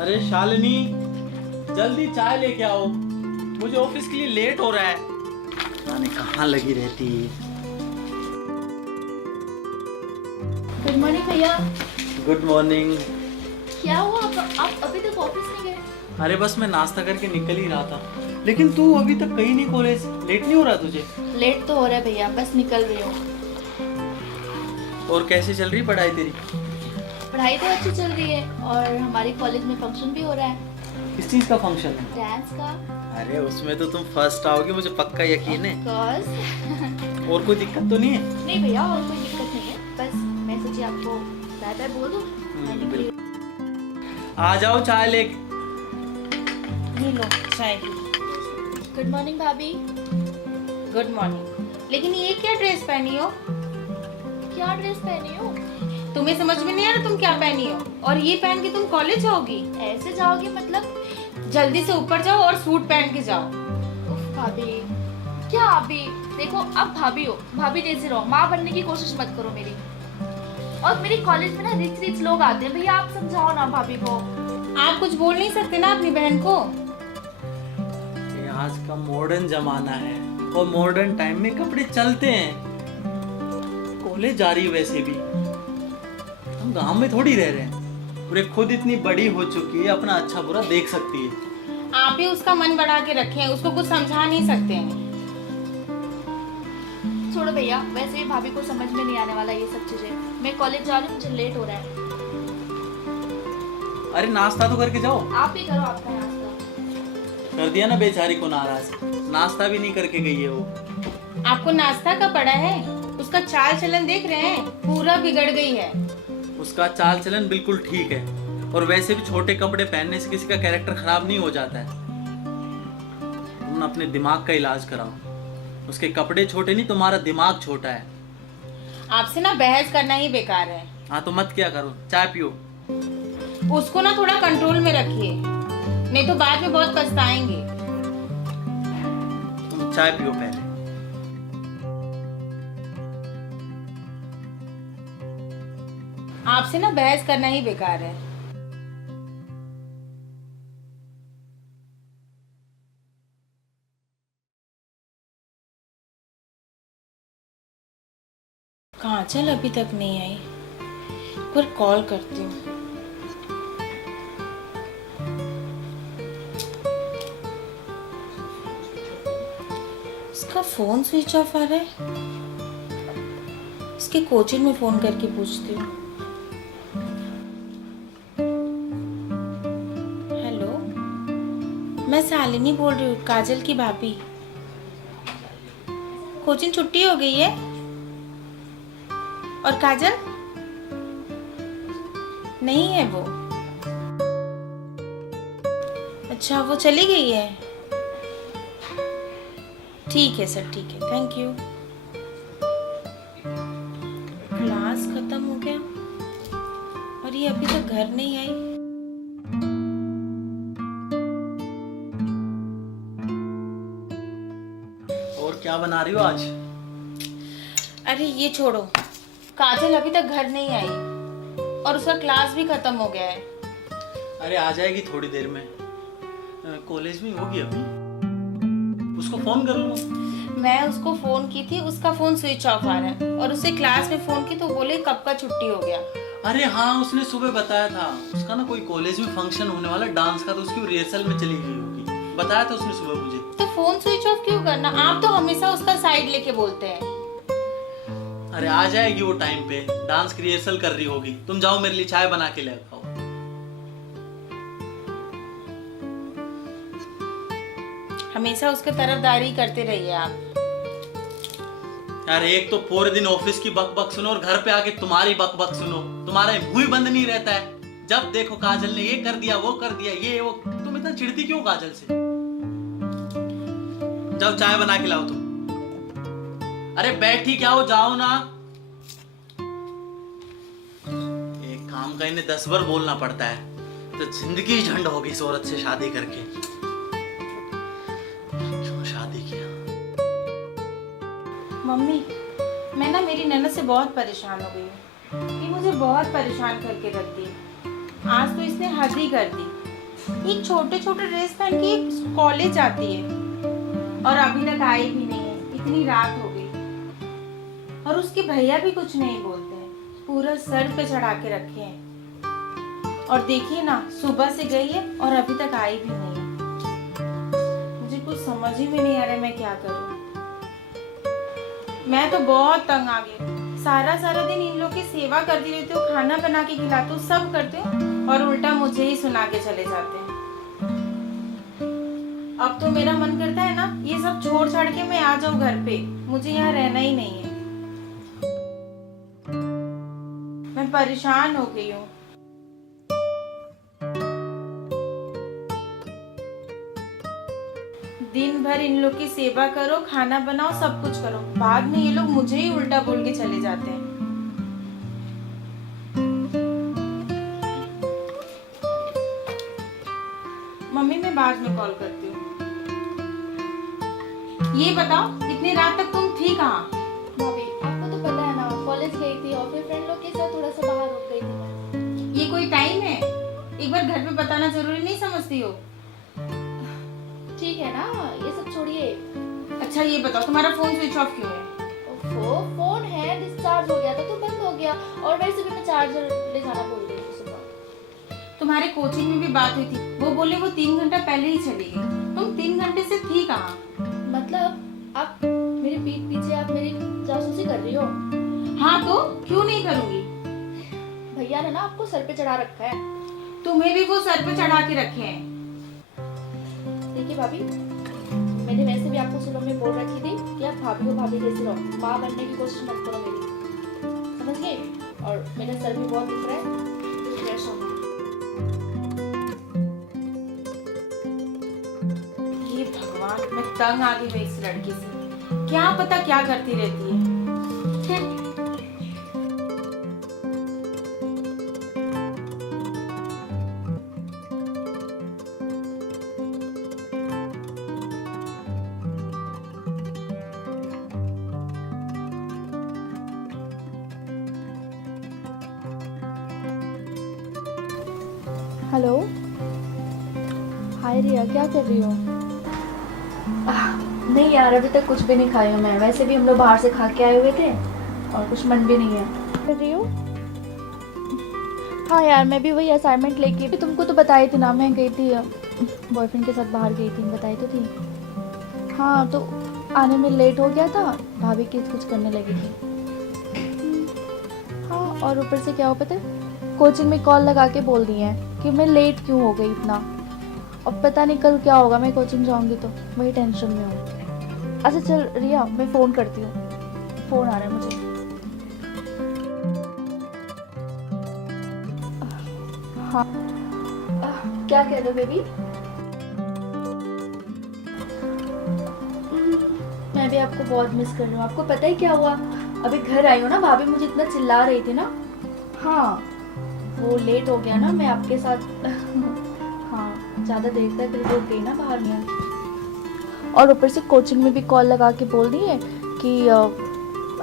अरे शालिनी, जल्दी चाय लेके आओ, मुझे ऑफिस के लिए लेट हो रहा है। जाने कहाँ लगी रहती है। गुड मॉर्निंग भैया। Good morning. क्या हुआ, आप अभी तक ऑफिस नहीं गए? अरे बस मैं नाश्ता करके निकल ही रहा था, लेकिन तू अभी तक कहीं नहीं कॉलेज। लेट नहीं हो रहा तुझे? लेट तो हो रहा है भैया, बस निकल रही हूँ। और कैसे चल रही पढ़ाई तेरी? पढ़ाई तो अच्छी चल रही है और हमारे कॉलेज में फंक्शन भी हो रहा है। किस चीज का फंक्शन है? डांस का। अरे उसमें तो तुम फर्स्ट आओगी, मुझे पक्का यकीन है। Course। और कोई दिक्कत तो नहीं है? नहीं भैया, और कोई दिक्कत नहीं है, बस मैं सोची आपको बाय बाय बोल दूँ। मैं निकली हूँ। आ जाओ चाय लेके। ये लो चाय की। गुड मॉर्निंग भाभी। Good morning. लेकिन ये क्या ड्रेस पहनी हो? क्या ड्रेस पहनी हो? तुम्हें समझ में नहीं आ रहा तुम क्या पहनी हो? और ये पहन के तुम कॉलेज जाओगी? ऐसे जाओगे मतलब? जल्दी से ऊपर जाओ और सूट पहन के जाओ। उफ भाभी, क्या आप भी देखो, अब भाभी हो, भाभी जैसे रहो, माँ बनने की कोशिश मत करो मेरी। और मेरे कॉलेज में ना रिच रिच लोग आते हैं, भैया आप समझाओ ना भाभी को। आप कुछ बोल नहीं सकते ना अपनी बहन को? ये आज का मॉडर्न जमाना है और मॉडर्न टाइम में कपड़े चलते हैं। कॉलेज जा रही है वैसे भी, हम गांव में थोड़ी रह रहे हैं। और ये खुद इतनी बड़ी हो चुकी है, अपना अच्छा बुरा देख सकती है। आप ही उसका मन बढ़ा के रखे हैं, उसको कुछ समझा नहीं सकते हैं। छोड़ो भैया, वैसे भी भाभी को समझ में नहीं आने वाला ये सब चीजें। मैं कॉलेज जा रही हूँ, मुझे लेट हो रहा है। अरे नाश्ता तो करके जाओ। आप ही करो आपका नाश्ता। कर दिया ना बेचारी को नाराज, नाश्ता भी नहीं करके गई है वो। आपको नाश्ता का पड़ा है? उसका चाल चलन देख रहे हैं, पूरा बिगड़ गई है। उसका चाल चलन बिल्कुल ठीक है, और वैसे भी छोटे कपड़े पहनने से किसी का कैरेक्टर खराब नहीं हो जाता है। तुम अपने दिमाग का इलाज कराओ। उसके कपड़े छोटे नहीं, तुम्हारा दिमाग छोटा है। आपसे ना बहस करना ही बेकार है। हाँ तो मत क्या करो, चाय पियो। उसको ना थोड़ा कंट्रोल में रखिए, नहीं तो बाद में बहुत पछताएंगे। तुम चाय पियो पहले। आपसे ना बहस करना ही बेकार है। काजल अभी तक नहीं आई, पर कॉल करती हूँ। इसका फोन स्विच ऑफ आ रहा है। इसके कोचिंग में फोन करके पूछती हूँ। हेलो, मैं शालिनी बोल रही हूँ, काजल की भाभी। कोचिंग छुट्टी हो गई है? और काजल नहीं है वो? अच्छा, वो चली गई है। ठीक है सर, ठीक है, थैंक यू। क्लास खत्म हो गया और ये अभी तक घर नहीं आई। और क्या बना रही हो आज? अरे ये छोड़ो, काजल अभी तक घर नहीं आई और उसका क्लास भी खत्म हो गया है। अरे आ जाएगी थोड़ी देर में, कॉलेज में होगी अभी। उसको फोन कर लो। मैं उसको फोन की थी, उसका फोन स्विच ऑफ आ रहा है, और उसे क्लास में फोन की तो बोले कब का छुट्टी हो गया। अरे हाँ, उसने सुबह बताया था उसका ना कोई कॉलेज में फंक्शन होने वाला डांस का, तो उसकी रिहर्सल में चली गई होगी। बताया था उसने सुबह मुझे। तो फोन स्विच ऑफ क्यों करना? आप तो हमेशा उसका साइड लेके बोलते हैं। अरे आ जाएगी वो टाइम पे, डांस की रिहर्सल कर रही होगी। तुम जाओ, मेरे लिए चाय बना के ले आओ। हमेशा उसके तरफदारी करते रहिए आप। यार एक तो पूरे दिन ऑफिस की बक बक सुनो और घर पे आके तुम्हारी बक बक सुनो। तुम्हारा मुंह ही बंद नहीं रहता है। जब देखो काजल ने ये कर दिया, वो कर दिया, ये वो। तुम इतना चिढ़ती क्यों काजल से? जाओ चाय बना के लाओ तुम। अरे बैठी क्या हो, जाओ ना। एक काम का इन्हें 10 बार बोलना पड़ता है, तो जिंदगी झंड होगी इस औरत से शादी करके। क्यों शादी किया? मम्मी, मैं ना मेरी ननद से बहुत परेशान हो गई हूँ। ये मुझे बहुत परेशान करके रख दी। आज तो इसने हद ही कर दी। ये छोटे छोटे ड्रेस पहन के कॉलेज जाती है और अभी तक आई भी नहीं है। इतनी रात हो गई और उसके भैया भी कुछ नहीं बोलते हैं, पूरा सर पे चढ़ा के रखे हैं। और देखिए ना, सुबह से गई है और अभी तक आई भी नहीं है। मुझे कुछ समझ ही में नहीं आ रहा है मैं क्या करूं। मैं तो बहुत तंग आ गई। सारा सारा दिन इन लोग की सेवा करती रहती हूँ, खाना बना के खिलाती हूँ, सब करते हूँ और उल्टा मुझे ही सुना के चले जाते हैं। अब तो मेरा मन करता है ना, ये सब छोड़ छाड़ के मैं आ जाऊं घर पे। मुझे यहाँ रहना ही नहीं है। मैं परेशान हो गई हूँ। दिन भर इन लोग की सेवा करो, खाना बनाओ, सब कुछ करो, बाद में ये लोग मुझे ही उल्टा बोल के चले जाते हैं। मम्मी मैं बाद में कॉल करती हूँ। ये बताओ, इतनी रात तक तुम थी कहाँ? भाभी आपको तो पता है ना, कॉलेज गई थी और फिर फ्रेंड लोग के साथ थोड़ा सा बाहर रुक गई थी मैं। ये कोई टाइम है? एक बार घर पे बताना जरूरी नहीं समझती हो? ठीक है ना, ये सब छोड़िए। अच्छा ये बताओ, तुम्हारा फोन स्विच ऑफ क्यों है? फोन है, डिस्चार्ज हो गया था तो बंद हो गया, और वैसे भी मैं चार्जर ले जाना भूल गई थी सुबह। तुम्हारे कोचिंग में भी बात हुई थी, वो बोले वो 3 घंटा पहले ही चली गई। तुम 3 घंटे से थी कहाँ? मतलब आप मेरे पीठ पीछे आप मेरी जासूसी कर रही हो? हाँ तो क्यों नहीं करूँगी? भैया ने ना आपको सर पे चढ़ा रखा है। तुम्हें भी वो सर पे चढ़ा के रखे हैं। देखिए भाभी, मैंने वैसे भी आपको सुबह में बोल रखी थी कि आप भाभी को भाभी जैसे रहो, माँ बनने की कोशिश मत करो मेरी, समझ गए? और मेरा सर भी बहुत दुख रहा है, तो फ्रेश हो। ये भगवान, मैं तंग आ गई इस लड़की से। क्या पता क्या करती रहती है। हेलो, हाय रिया, क्या कर रही हो? नहीं यार, अभी तक कुछ भी नहीं खाई हूँ मैं। वैसे भी हम लोग बाहर से खा के आए हुए थे और कुछ मन भी नहीं है। कर रही हो? हाँ यार, मैं भी वही असाइनमेंट लेके, तुमको तो बताई थी ना, मैं गई थी बॉयफ्रेंड के साथ बाहर गई थी, बताई तो थी। हाँ तो आने में लेट हो गया था, भाभी कुछ करने लगी थी। हाँ, और ऊपर से क्या हो पता है, कोचिंग में कॉल लगा के बोल दी है कि मैं लेट क्यों हो गई इतना। अब पता नहीं कल क्या होगा, मैं कोचिंग जाऊंगी तो वही टेंशन में हूँ। अच्छा चल रिया, मैं फ़ोन करती हूँ, फ़ोन आ रहा है मुझे। हाँ क्या कह रहे हो बेबी? मैं भी आपको बहुत मिस कर रही हूँ। आपको पता है क्या हुआ, अभी घर आई हूँ ना, भाभी मुझे इतना चिल्ला रही थी ना। हाँ वो लेट हो गया ना, मैं आपके साथ हाँ ज़्यादा देर तक रुक गई ना बाहर में, और ऊपर से कोचिंग में भी कॉल लगा के बोल दी है कि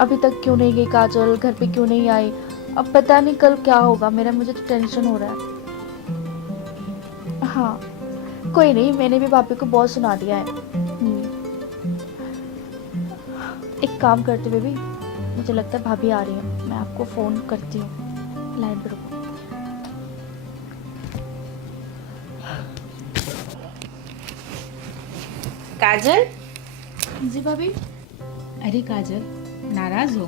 अभी तक क्यों नहीं गई काजल, घर पे क्यों नहीं आई। अब पता नहीं कल क्या होगा मेरा, मुझे तो टेंशन हो रहा है। हाँ कोई नहीं, मैंने भी भाभी को बहुत सुना दिया है। एक काम करते बेबी, मुझे लगता है भाभी आ रही है, मैं आपको फ़ोन करती हूँ, लाइन पे रुको। काजल? जी भाभी। अरे काजल, नाराज हो?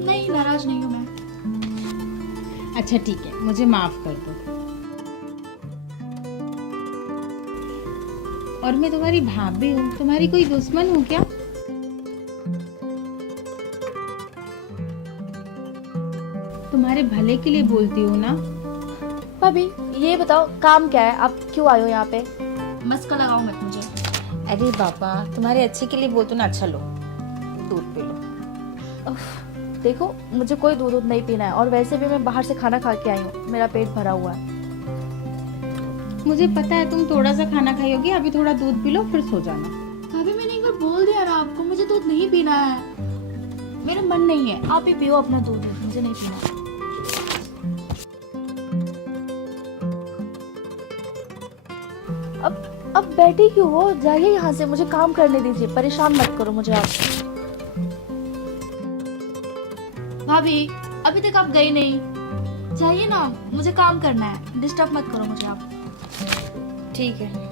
नहीं, नाराज नहीं हूँ मैं। अच्छा ठीक है, मुझे माफ कर दो। और मैं तुम्हारी भाभी हूँ, तुम्हारी कोई दुश्मन हूँ क्या? तुम्हारे भले के लिए बोलती हूँ ना। भाभी ये बताओ काम क्या है, आप क्यों आए हो यहाँ पे? मस्का लगाओ मत मुझे। अरे बाबा, तुम्हारे अच्छे के लिए बोलती हूँ ना। अच्छा लो, दूध पी लो। देखो मुझे कोई दूध नहीं पीना है, और वैसे भी मैं बाहर से खाना खा के आई हूँ, मेरा पेट भरा हुआ है। मुझे पता है तुम थोड़ा सा खाना खाई होगी, अभी थोड़ा दूध पी लो फिर सो जाना। भाभी मैंने एक बार बोल दिया ना आपको, मुझे दूध नहीं पीना है, मेरा मन नहीं है। आप ही पियो अपना दूध, मुझे नहीं पीना। अब बैठी क्यों हो? जाइए यहाँ से, मुझे काम करने दीजिए, परेशान मत करो मुझे आप। भाभी अभी तक आप गई नहीं, जाइए ना, मुझे काम करना है, डिस्टर्ब मत करो मुझे आप। ठीक है।